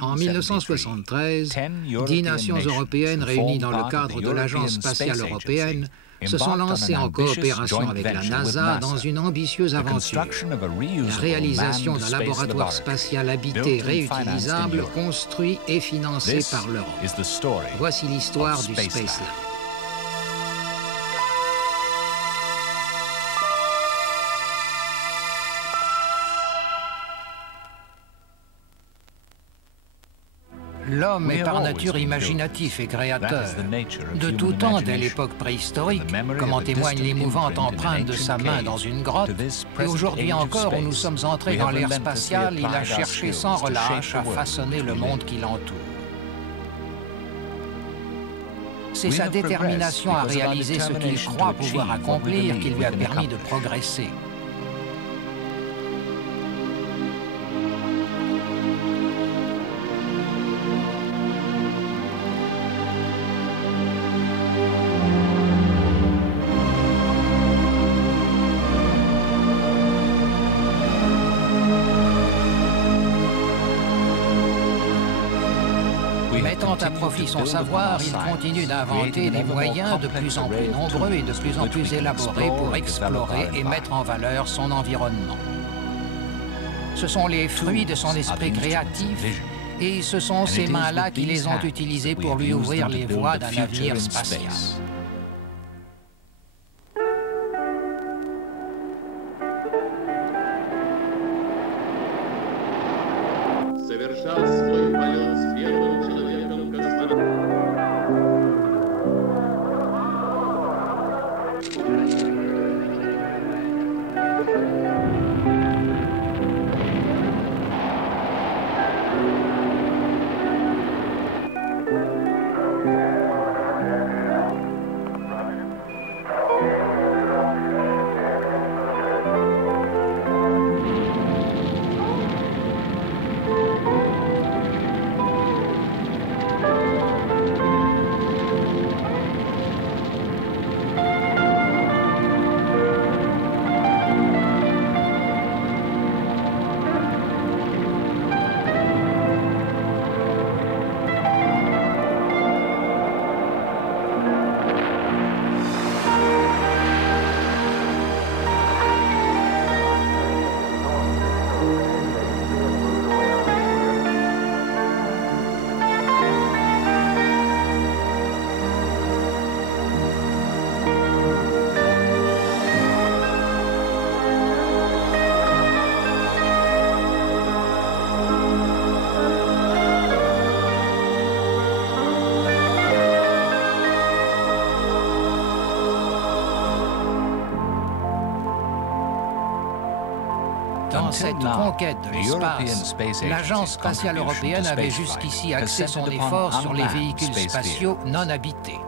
En 1973, 10 nations européennes réunies dans le cadre de l'Agence spatiale européenne se sont lancées en coopération avec la NASA dans une ambitieuse aventure, la réalisation d'un laboratoire spatial habité réutilisable construit et financé par l'Europe. Voici l'histoire du Space Lab. L'homme est par nature imaginatif et créateur. De tout temps, dès l'époque préhistorique, comme en témoignent l'émouvante empreinte de sa main dans une grotte, et aujourd'hui encore où nous sommes entrés dans l'ère spatiale, il a cherché sans relâche à façonner le monde qui l'entoure. C'est sa détermination à réaliser ce qu'il croit pouvoir accomplir qui lui a permis de progresser. Mettant à profit son savoir, il continue d'inventer des moyens de plus en plus nombreux et de plus en plus élaborés pour explorer et mettre en valeur son environnement. Ce sont les fruits de son esprit créatif et ce sont ces mains-là qui les ont utilisés pour lui ouvrir les voies d'un avenir spatial. Dans cette conquête de l'espace, l'Agence spatiale européenne avait jusqu'ici axé son effort sur les véhicules spatiaux non habités.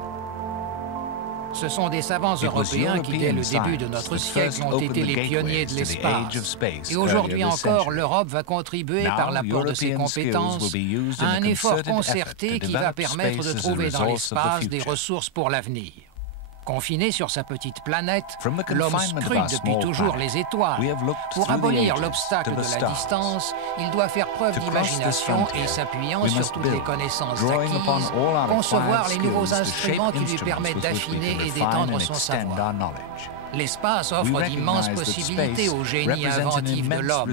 Ce sont des savants européens qui, dès le début de notre siècle, ont été les pionniers de l'espace. Et aujourd'hui encore, l'Europe va contribuer par l'apport de ses compétences à un effort concerté qui va permettre de trouver dans l'espace des ressources pour l'avenir. Confiné sur sa petite planète, l'homme scrute depuis toujours les étoiles. Pour abolir l'obstacle de la distance, il doit faire preuve d'imagination et, s'appuyant sur toutes les connaissances acquises, concevoir les nouveaux instruments qui lui permettent d'affiner et d'étendre son savoir. L'espace offre d'immenses possibilités au génie inventif de l'homme.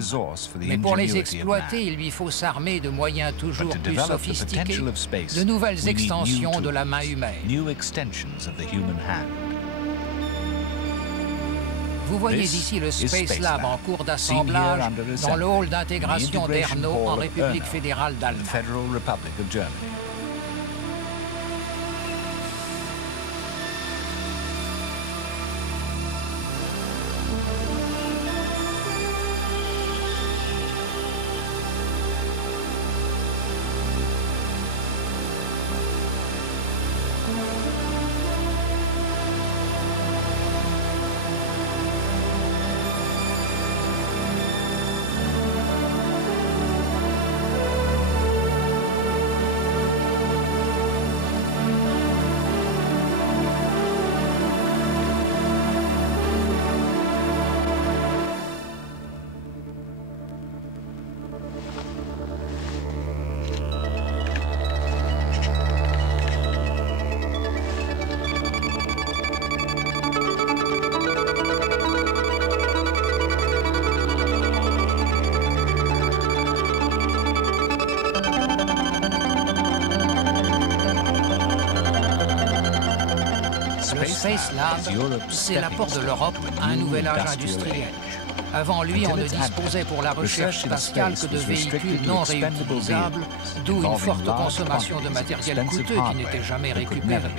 Mais pour les exploiter, il lui faut s'armer de moyens toujours plus sophistiqués, de nouvelles extensions de la main humaine. Vous voyez ici le Space Lab en cours d'assemblage dans le hall d'intégration d'Erno en République fédérale d'Allemagne. Le Space Lab, c'est l'apport de l'Europe à un nouvel âge industriel. Avant lui, on ne disposait pour la recherche spatiale que de véhicules non réutilisables, d'où une forte consommation de matériel coûteux qui n'était jamais récupéré.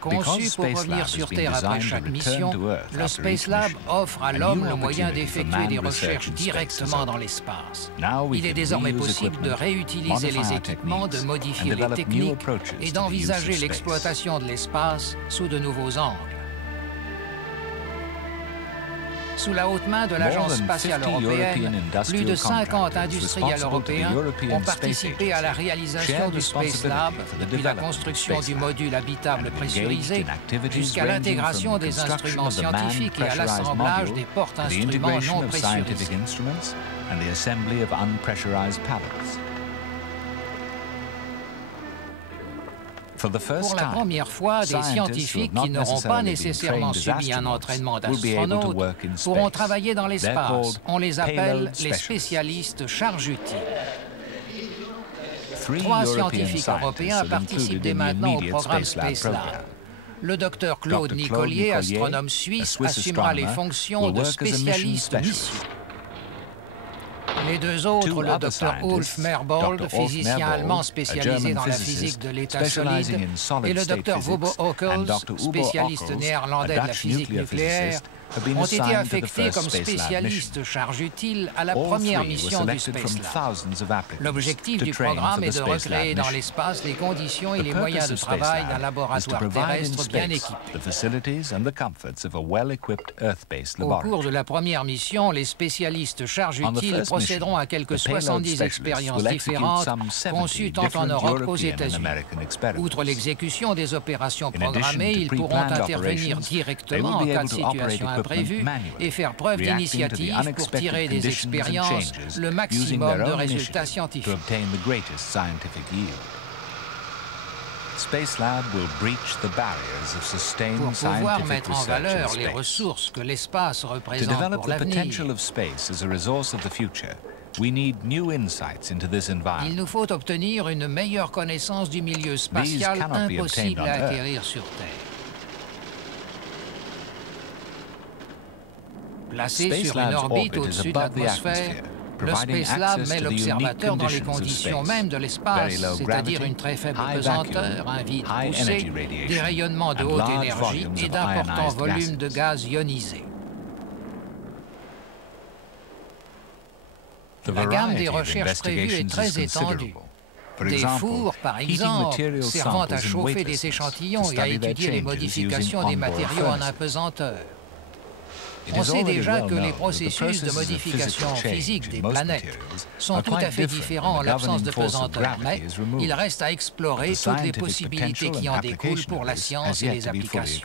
Conçu pour revenir sur Terre après chaque mission, le Space Lab offre à l'homme le moyen d'effectuer des recherches directement dans l'espace. Il est désormais possible de réutiliser les équipements, de modifier les techniques et d'envisager l'exploitation de l'espace sous de nouveaux angles. Sous la haute main de l'Agence spatiale européenne, plus de 50 industriels européens ont participé à la réalisation du Space Lab, depuis la construction du module habitable pressurisé jusqu'à l'intégration des instruments scientifiques et à l'assemblage des porte-instruments non pressurisés. Pour la première fois, des scientifiques qui n'auront pas nécessairement subi un entraînement d'astronaute pourront travailler dans l'espace. On les appelle les spécialistes charge-utiles. 3 scientifiques européens participent dès maintenant au programme Space Lab. Le docteur Claude Nicolier, astronome suisse, assumera les fonctions de spécialiste mission. Les 2 autres, le Dr Ulf Merbold, physicien allemand spécialisé dans la physique de l'état solide, et le Dr Wubbo Ockels, spécialiste néerlandais de la physique nucléaire, ont été affectés comme spécialistes charge utile à la première mission du Space Lab. L'objectif du programme est de recréer dans l'espace les conditions et les moyens de travail d'un laboratoire terrestre bien équipé. Au cours de la première mission, les spécialistes charge utiles procéderont à quelques 70 expériences différentes conçues tant en Europe qu'aux États-Unis. Outre l'exécution des opérations programmées, ils pourront intervenir directement en cas de situation imprévue et faire preuve d'initiative pour tirer des expériences le maximum de résultats scientifiques. Pour pouvoir mettre en valeur les ressources que l'espace représente pour l'avenir, il nous faut obtenir une meilleure connaissance du milieu spatial impossible à acquérir sur Terre. Placé sur une orbite au-dessus de l'atmosphère, le Space Lab met l'observateur dans les conditions mêmes de l'espace, c'est-à-dire une très faible pesanteur, un vide poussé, des rayonnements de haute énergie et d'importants volumes de gaz ionisés. La gamme des recherches prévues est très étendue. Des fours, par exemple, servant à chauffer des échantillons et à étudier les modifications des matériaux en apesanteur. On sait déjà que les processus de modification physique des planètes sont tout à fait différents en l'absence de pesanteur, mais il reste à explorer toutes les possibilités qui en découlent pour la science et les applications.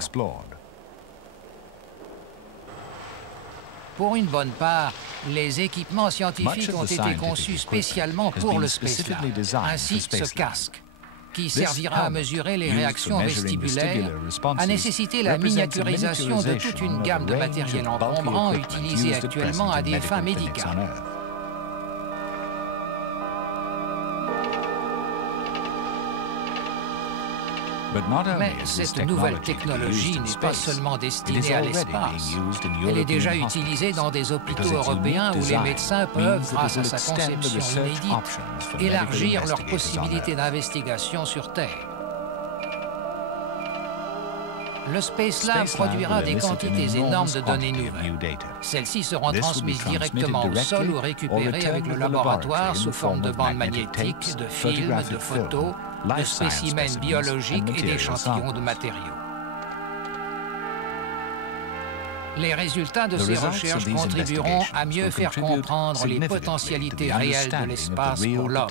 Pour une bonne part, les équipements scientifiques ont été conçus spécialement pour le Space Lab, ainsi ce casque, qui servira à mesurer les réactions vestibulaires, a nécessité la miniaturisation de toute une gamme de matériel encombrant utilisé actuellement à des fins médicales. Mais cette nouvelle technologie n'est pas seulement destinée à l'espace. Elle est déjà utilisée dans des hôpitaux européens où les médecins peuvent, grâce à sa conception inédite, élargir leurs possibilités d'investigation sur Terre. Le Space Lab produira des quantités énormes de données nouvelles. Celles-ci seront transmises directement au sol ou récupérées avec le laboratoire sous forme de bandes magnétiques, de films, de photos, de spécimens biologiques et d'échantillons de matériaux. Les résultats de ces recherches contribueront à mieux faire comprendre les potentialités réelles de l'espace pour l'homme.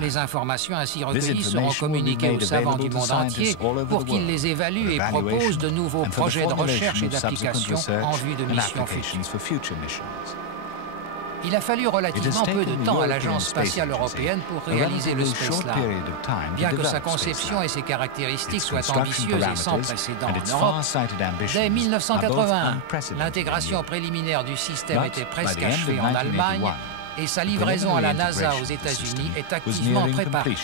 Les informations ainsi recueillies seront communiquées aux savants du monde entier pour qu'ils les évaluent et proposent de nouveaux projets de recherche et d'application en vue de missions futures. Il a fallu relativement peu de temps à l'Agence spatiale européenne pour réaliser le Space Lab. Bien que sa conception et ses caractéristiques soient ambitieuses et sans précédent en Europe, dès 1981, l'intégration préliminaire du système était presque achevée en Allemagne et sa livraison à la NASA aux États-Unis est activement préparée.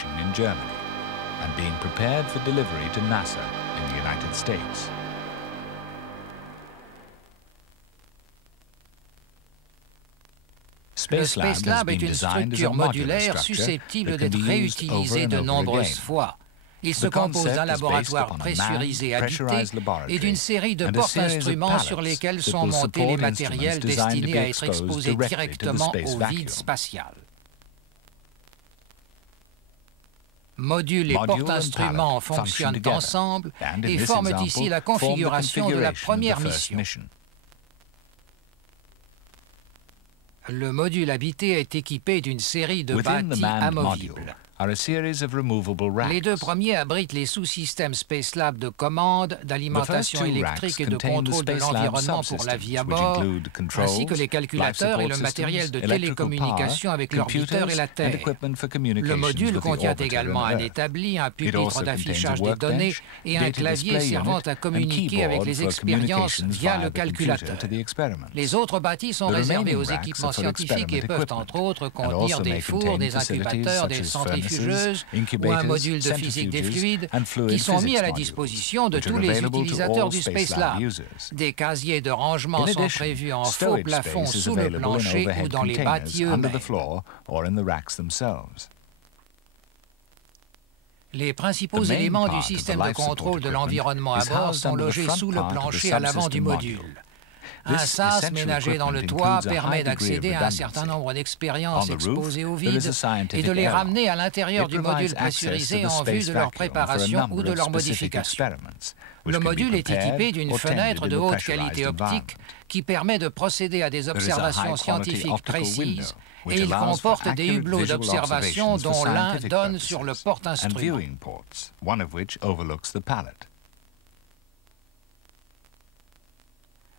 Le Space Lab est une structure modulaire susceptible d'être réutilisée de nombreuses fois. Il se compose d'un laboratoire pressurisé habité et d'une série de porte-instruments sur lesquels sont montés les matériels destinés à être exposés directement au vide spatial. Modules et porte-instruments fonctionnent ensemble et forment ici la configuration de la première mission. Le module habité est équipé d'une série de bâtis amovibles. Les deux premiers abritent les sous-systèmes Space Lab de commande, d'alimentation électrique et de contrôle de l'environnement pour la vie à bord, ainsi que les calculateurs et le matériel de télécommunication avec l'orbiteur et la Terre. Le module contient également un établi, un pupitre d'affichage des données et un clavier servant à communiquer avec les expériences via le calculateur. Les autres bâtis sont réservés aux équipements scientifiques et peuvent entre autres contenir des fours, des incubateurs, des centrifugeuses ou un module de physique des fluides qui sont mis à la disposition de tous les utilisateurs du Space Lab. Des casiers de rangement sont prévus en faux plafond sous le plancher ou dans les bâtis eux-mêmes. Les principaux éléments du système de contrôle de l'environnement à bord sont logés sous le plancher à l'avant du module. Un sas ménagé dans le toit permet d'accéder à un certain nombre d'expériences exposées au vide et de les ramener à l'intérieur du module pressurisé en vue de leur préparation ou de leur modification. Le module est équipé d'une fenêtre de haute qualité optique qui permet de procéder à des observations scientifiques précises et il comporte des hublots d'observation dont l'un donne sur le porte-instrument.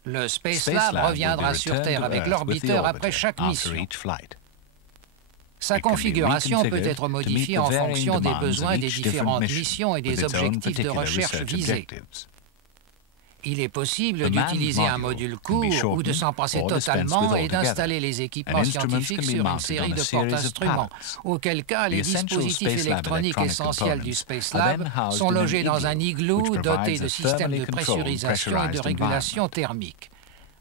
Le Space Lab reviendra sur Terre avec l'orbiteur après chaque mission. Sa configuration peut être modifiée en fonction des besoins des différentes missions et des objectifs de recherche visés. Il est possible d'utiliser un module court ou de s'en passer totalement et d'installer les équipements scientifiques sur une série de porte-instruments, auquel cas les dispositifs électroniques essentiels du Space Lab sont logés dans un igloo doté de systèmes de pressurisation et de régulation thermique.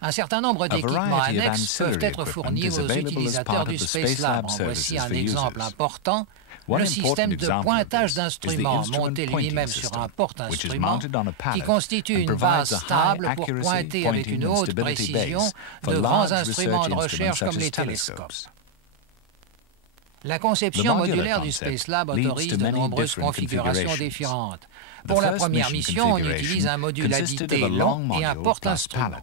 Un certain nombre d'équipements annexes peuvent être fournis aux utilisateurs du Space Lab. En voici un exemple important. Le système de pointage d'instruments monté lui-même sur un porte-instrument qui constitue une base stable pour pointer avec une haute précision de grands instruments de recherche comme les télescopes. La conception modulaire du Space Lab autorise de nombreuses configurations différentes. Pour la première mission, on utilise un module habité long et un porte-instrument.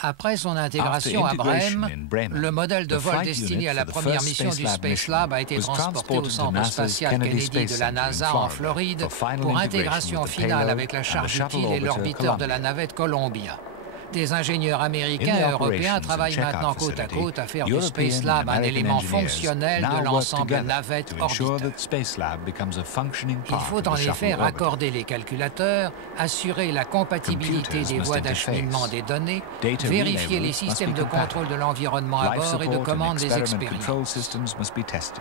Après son intégration à Brême, le modèle de vol destiné à la première mission du Space Lab a été transporté au centre spatial Kennedy de la NASA en Floride pour intégration finale avec la charge utile et l'orbiteur de la navette Columbia. Des ingénieurs américains et européens travaillent maintenant côte à côte à faire du Space Lab un élément fonctionnel de l'ensemble navette-orbiteur. Il faut en effet raccorder les calculateurs, assurer la compatibilité des voies d'acheminement des données, vérifier les systèmes de contrôle de l'environnement à bord et de commande des expériences.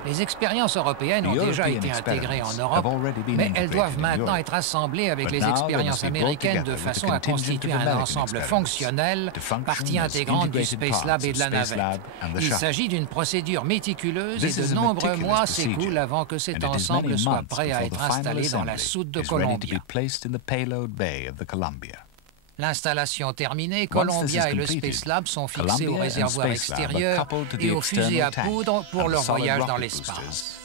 Les expériences européennes ont déjà été intégrées en Europe, mais elles doivent maintenant être assemblées avec les expériences américaines de façon à constituer un ensemble fonctionnel, partie intégrante du Space Lab et de la navette. Il s'agit d'une procédure méticuleuse et de nombreux mois s'écoulent avant que cet ensemble soit prêt à être installé dans la soute de Columbia. L'installation terminée, Columbia et le Space Lab sont fixés au réservoir extérieur et aux fusées à poudre pour leur voyage dans l'espace.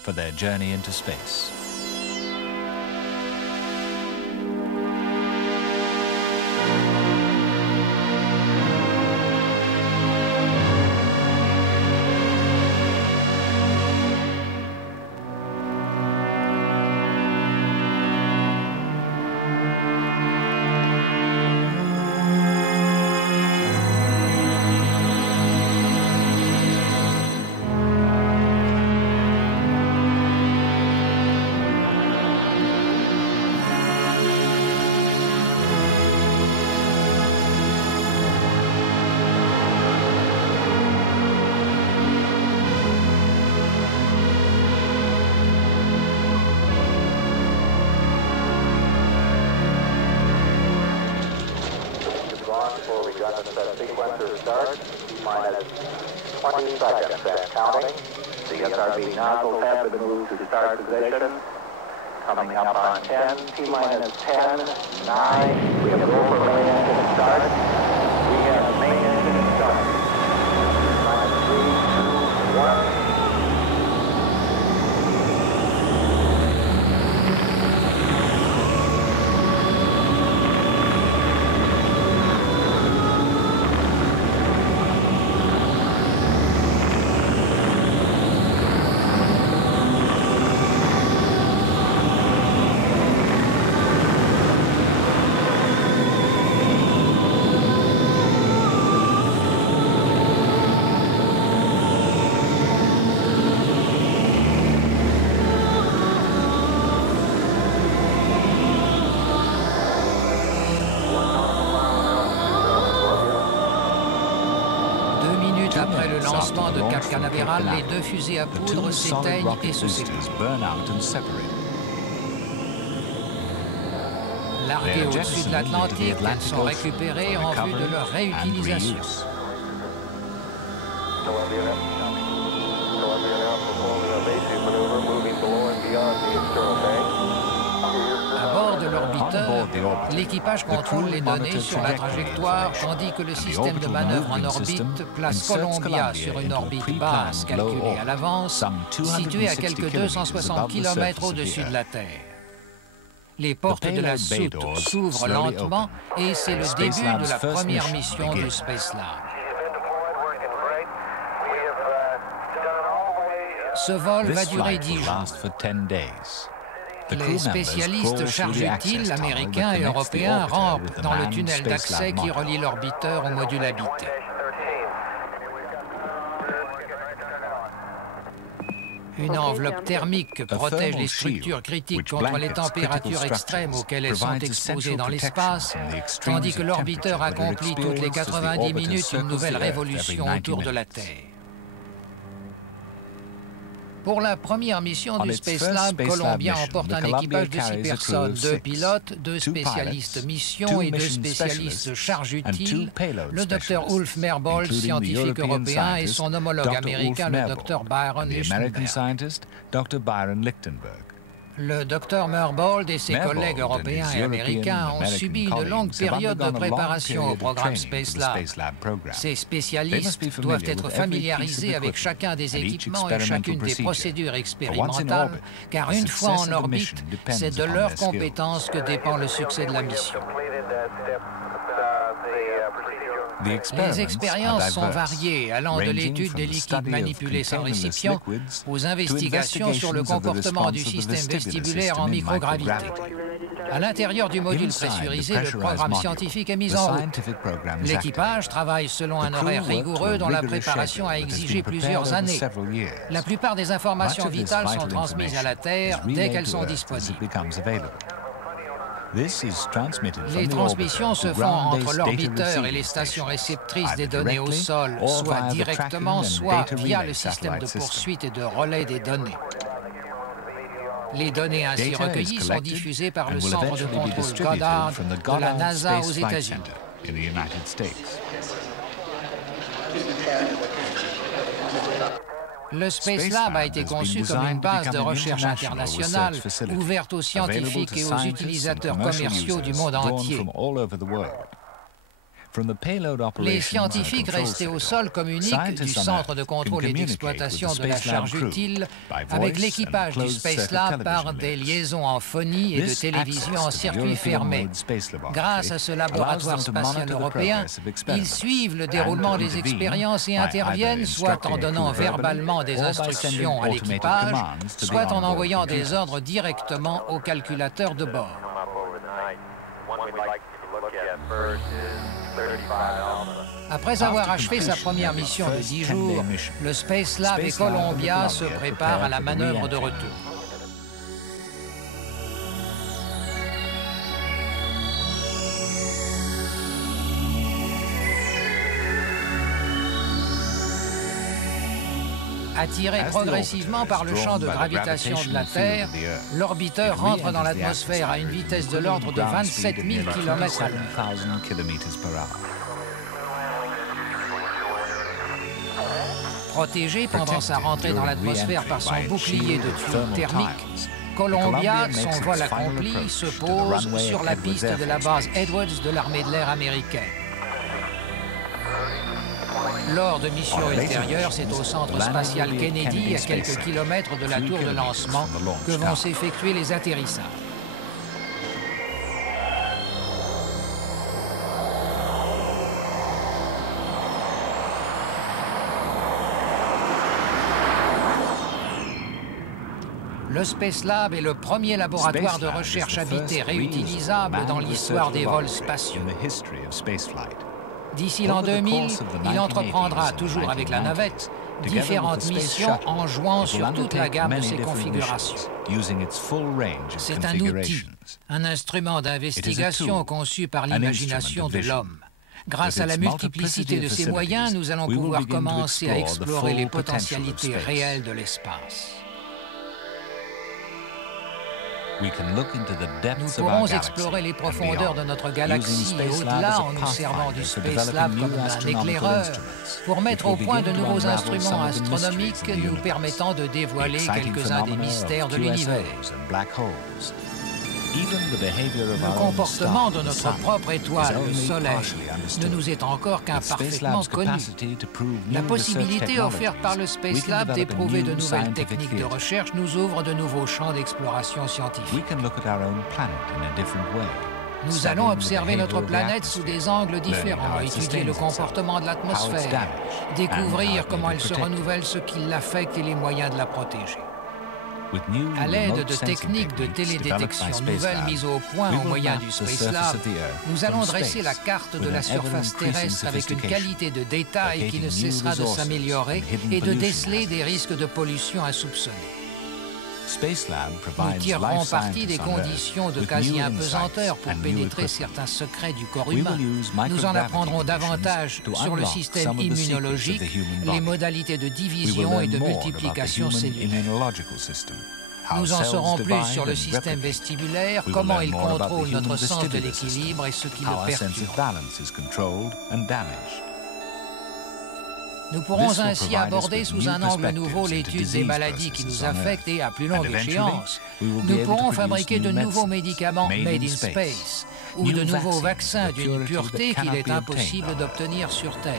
Sequencer start, minus 20 seconds and counting. The SRB nozzles have been moved to start position. Coming up on 10, T-minus 10, 9. We have go for main engine start. We have main engine start. Minus 3, 2, 1. Après le lancement de Cap Canaveral, les deux fusées à poudre s'éteignent et se séparent. Larguées au-dessus de l'Atlantique, elles sont récupérées en vue de leur réutilisation. À bord de l'orbiteur, l'équipage contrôle les données sur la trajectoire, tandis que le système de manœuvre en orbite place Columbia sur une orbite basse calculée à l'avance, située à quelques 260 km au-dessus de la Terre. Les portes de la soute s'ouvrent lentement et c'est le début de la première mission du Space Lab. Ce vol va durer 10 jours. Les spécialistes charges utiles américains et européens rampent dans le tunnel d'accès qui relie l'orbiteur au module habité. Une enveloppe thermique protège les structures critiques contre les températures extrêmes auxquelles elles sont exposées dans l'espace, tandis que l'orbiteur accomplit toutes les 90 minutes une nouvelle révolution autour de la Terre. Pour la première mission du Space Lab, Columbia emporte un équipage de 6 personnes, 2 pilotes, 2 spécialistes mission et 2 spécialistes charges utiles, le Dr Ulf Merbold, scientifique européen, et son homologue américain, le Dr Byron Lichtenberg. Le Dr Merbold et ses collègues européens et américains ont subi une longue période de préparation au programme Space Lab. Ces spécialistes doivent être familiarisés avec chacun des équipements et chacune des procédures expérimentales, car une fois en orbite, c'est de leurs compétences que dépend le succès de la mission. Les expériences sont variées, allant de l'étude des liquides manipulés sans récipient aux investigations sur le comportement du système vestibulaire en microgravité. À l'intérieur du module pressurisé, le programme scientifique est mis en route. L'équipage travaille selon un horaire rigoureux dont la préparation a exigé plusieurs années. La plupart des informations vitales sont transmises à la Terre dès qu'elles sont disponibles. Les transmissions se font entre l'orbiteur et les stations réceptrices des données au sol, soit directement, soit via le système de poursuite et de relais des données. Les données ainsi recueillies sont diffusées par le centre de contrôle Goddard de la NASA aux États-Unis. Le Space Lab a été conçu comme une base de recherche internationale ouverte aux scientifiques et aux utilisateurs commerciaux du monde entier. Les scientifiques restés au sol communiquent du centre de contrôle et d'exploitation de la charge utile avec l'équipage du Space Lab par des liaisons en phonie et de télévision en circuit fermé. Grâce à ce laboratoire spatial européen, ils suivent le déroulement des expériences et interviennent soit en donnant verbalement des instructions à l'équipage, soit en envoyant des ordres directement au calculateur de bord. Après avoir achevé sa première mission de 10 jours, le Space Lab et Columbia se préparent à la manœuvre de retour. Attiré progressivement par le champ de gravitation de la Terre, l'orbiteur rentre dans l'atmosphère à une vitesse de l'ordre de 27 000 km à l'heure. Protégé pendant sa rentrée dans l'atmosphère par son bouclier de tuyaux thermiques, Columbia, son vol accompli, se pose sur la piste de la base Edwards de l'armée de l'air américaine. Lors de missions ultérieures, c'est au centre spatial Kennedy, à quelques kilomètres de la tour de lancement, que vont s'effectuer les atterrissages. Le Space Lab est le premier laboratoire de recherche habité réutilisable dans l'histoire des vols spatiaux. D'ici l'an 2000, il entreprendra, toujours avec la navette, différentes missions en jouant sur toute la gamme de ses configurations. C'est un outil, un instrument d'investigation conçu par l'imagination de l'homme. Grâce à la multiplicité de ses moyens, nous allons pouvoir commencer à explorer les potentialités réelles de l'espace. Nous pourrons explorer les profondeurs de notre galaxie et au-delà en nous servant du Space Lab comme d'un éclaireur pour mettre au point de nouveaux instruments astronomiques nous permettant de dévoiler quelques-uns des mystères de l'univers. Le comportement de notre propre étoile, le Soleil, ne nous est encore qu'imparfaitement connu. La possibilité offerte par le Space Lab d'éprouver de nouvelles techniques de recherche nous ouvre de nouveaux champs d'exploration scientifique. Nous allons observer notre planète sous des angles différents, étudier le comportement de l'atmosphère, découvrir comment elle se renouvelle, ce qui l'affecte et les moyens de la protéger. À l'aide de techniques de télédétection nouvelles mises au point au moyen du Space Lab, nous allons dresser la carte de la surface terrestre avec une qualité de détail qui ne cessera de s'améliorer et de déceler des risques de pollution insoupçonnés. Nous tirerons parti des conditions de quasi-impesanteur pour pénétrer certains secrets du corps humain. Nous en apprendrons davantage sur le système immunologique, les modalités de division et de multiplication cellulaire. Nous en saurons plus sur le système vestibulaire, comment il contrôle notre sens de l'équilibre et ce qui le perturbe. Nous pourrons ainsi aborder sous un angle nouveau l'étude des maladies qui nous affectent et, à plus longue échéance, nous pourrons fabriquer de nouveaux médicaments made in space ou de nouveaux vaccins d'une pureté qu'il est impossible d'obtenir sur Terre.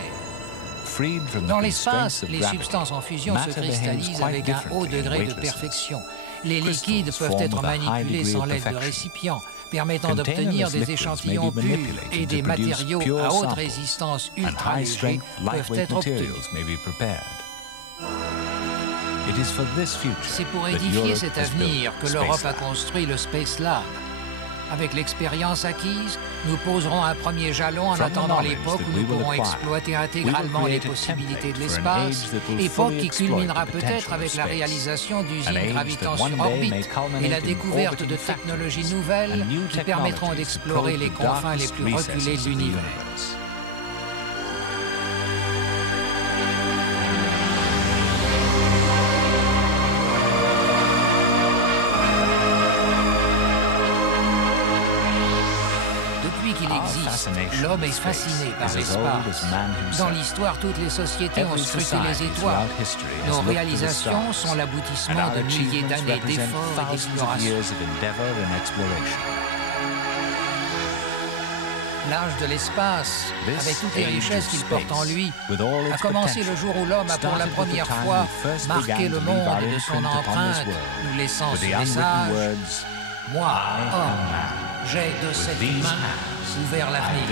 Dans l'espace, les substances en fusion se cristallisent avec un haut degré de perfection. Les liquides peuvent être manipulés sans l'aide de récipients, permettant d'obtenir des échantillons purs et des matériaux à haute résistance ultra légers peuvent être obtenus. C'est pour édifier cet avenir que l'Europe a construit le Space Lab. Avec l'expérience acquise, nous poserons un premier jalon en attendant l'époque où nous pourrons exploiter intégralement les possibilités de l'espace, époque qui culminera peut-être avec la réalisation d'usines gravitant sur orbite et la découverte de technologies nouvelles qui permettront d'explorer les confins les plus reculés de l'univers. L'homme est fasciné par l'espace. Dans l'histoire, toutes les sociétés ont scruté les étoiles. Nos réalisations sont l'aboutissement de milliers d'années d'efforts et d'exploration. L'âge de l'espace, avec toutes les richesses qu'il porte en lui, a commencé le jour où l'homme a pour la première fois marqué le monde de son empreinte, nous laissant ce message: « Moi, homme, j'ai de cette main ouvert l'avenir. »